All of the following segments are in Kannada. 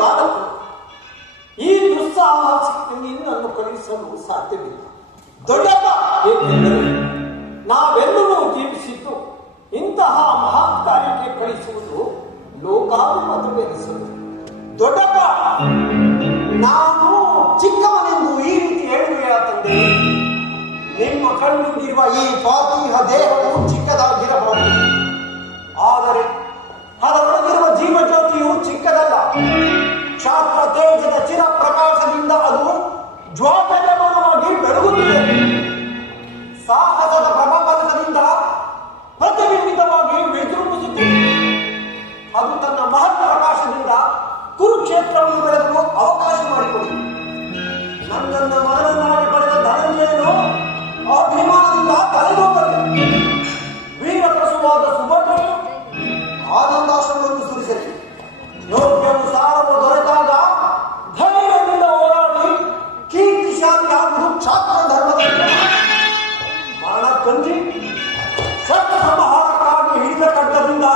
ಬಾಲಕ, ಈ ದುಸ್ಸಾಹಸಕ್ಕೆ ನಿನ್ನನ್ನು ಕಳಿಸಲು ಸಾಧ್ಯವಿಲ್ಲ ದೊಡ್ಡಪ್ಪ. ಏಕೆಂದರೆ ನಾವೆಲ್ಲರೂ ಜೀವಿಸಿದ್ದು ಇಂತಹ ಮಹತ್ ಕಾರ್ಯಕ್ಕೆ ಕಳಿಸುವುದು ಲೋಕಾಭಿಮತವೆನಿಸಲು. ದೊಡ್ಡಪ್ಪ, ನಾನು ಚಿಕ್ಕವನೆಂದು ಈ ರೀತಿ ಹೇಳುವೆಯಾ ತಂದೆ? ನಿಮ್ಮ ಕಣ್ಣಿರುವ ಈ ಪಾರ್ಥಿವ ದೇಹವು ಚಿಕ್ಕದಾಗಿರಬಹುದು, ಆದರೆ ಅದರೊಳಗಿರುವ ಜೀವಜ್ಯೋತಿಯು ಚಿಕ್ಕದಲ್ಲ. ಕ್ಷಾತ್ರ ತೇಜದ ಚಿರ ಪ್ರಕಾಶದಿಂದ ಅದು ಜ್ವಾಲಯಮಾನವಾಗಿ ಬೆಳಗುತ್ತಿದೆ. ಸಾಹಸದ ಪ್ರಭಾವದಿಂದ ಪ್ರತಿಬಿಂಬಿತವಾಗಿ ವಿಜೃಂಭಿಸುತ್ತಿದೆ. ಅದು ತನ್ನ ಮಹತ್ ಪ್ರಕಾಶದಿಂದ ಕುರುಕ್ಷೇತ್ರವನ್ನು ಬೆಳೆಸಲು ಅವಕಾಶ ಮಾಡಿಕೊಡಿ. ನನ್ನನ್ನು ಮನನಾಡಿ ಪಡೆದ ಧನಂಜಯನು ಅಭಿಮಾನದಿಂದ ತಲೆದೋಗಲಿ. ವೀರಪ್ರಸವಾದ ಸುಭದ್ರನು ಆನಂದಾಶ್ರಮವನ್ನು ಸುರಿಸಲಿ. ಯೋಗ್ಯಾನುಸಾರವು ದೊರೆತಾಗ ಧೈರ್ಯದಿಂದ ಹೋರಾಡಿ ಕೀರ್ತಿಶಾಲಿಯಾಗುವುದು ಕ್ಷಾತ್ರ ಧರ್ಮದ ಮರಣ ಕಂಜಿ ಸತ್ತ ಸಂಹಾರಕ್ಕಾಗಿ ಹಿಡಿದ ಖಡ್ಗದಿಂದ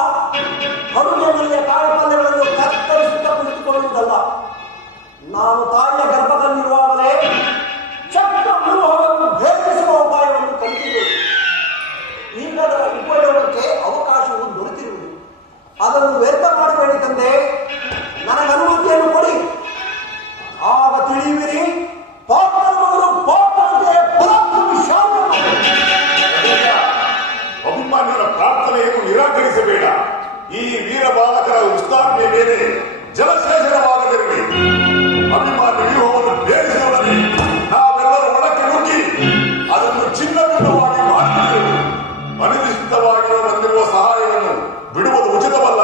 ಅಡುಗೆ ಮನೆಯ ಕಾಯಿಪಲ್ಯಗಳನ್ನು ಕತ್ತರಿಸುತ್ತಾ ಕುಳಿತುಕೊಳ್ಳುವುದಲ್ಲ. ನಾನು ತಾಯಿಯ ಗರ್ಭದಲ್ಲಿರುವಾಗಲೇ ಚಕ್ರ ವ್ಯೂಹವನ್ನು ಭೇದಿಸುವ ಉಪಾಯವನ್ನು ಕಲಿತಿದ್ದೇನೆ. ಈಗ ಅದರ ಉಪಯೋಗಕ್ಕೆ ಅವಕಾಶವು ದೊರೆತಿರುವುದು. ಅದನ್ನು ವ್ಯರ್ಥ ಮಾಡಬೇಡಿ ತಂದೆ. ನನಗೆ ಅನುಮತಿಯನ್ನು ಕೊಡಿ. ಆಗ ತಿಳಿಯುವಿರಿ, ಪಾಪನವರು ಪಾಪಕ್ಕೆ ಅಭಿಮಾನ್ಯರ ಪ್ರಾರ್ಥನೆಯನ್ನು ನಿರಾಕರಿಸಬೇಡ. ಈ ವೀರ ಬಾಲಕರ ಉತ್ಸಾಹನೆ ಮೇಲೆ ಜಲಶೇಷರವಾಗದಿರಲಿ. ಅಭಿಮಾನ್ಯ ವ್ಯೂಹವನ್ನು ಭೇದಿಸುವುದರಲ್ಲಿ ನಾವೆಲ್ಲರೂ ಒಳಕ್ಕೆ ನುಗ್ಗಿ ಅದನ್ನು ಚಿನ್ನ ಭಿನ್ನವಾಗಿ ಮಾಡುತ್ತಿದ್ದೆವು. ಅನಿರೀಕ್ಷಿತವಾಗಿ ಬಂದಿರುವ ಸಹಾಯವನ್ನು ಬಿಡುವುದು ಉಚಿತವಲ್ಲ.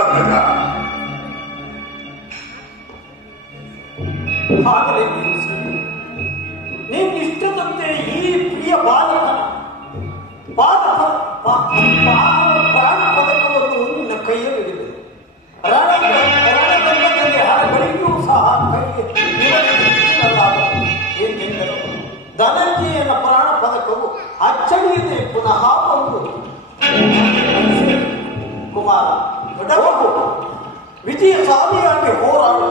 ಆಗಲೇ ನೀನಿಷ್ಟದಂತೆ ಈ ಪ್ರಿಯ ಬಾಲಕನ ಪ್ರಾಣ ಪದಕವನ್ನು ನಿನ್ನ ಕೈಯಲ್ಲಿದೆ. ರಣರಂಗದಲ್ಲಿ ಹರಗಳಿಗೂ ಸಹ ಕೈಗೆ ಏಕೆಂದರೆ ಧನಂಜಯನ ಪ್ರಾಣ ಪದಕವು ಅಚ್ಚಳಿಯದೆ ಪುನಃ ಬಂದುವುದು. ಕುಮಾರ, ವಿಜಯ ಸಾಧಿಯಾಗಿ ಹೋರಾಡ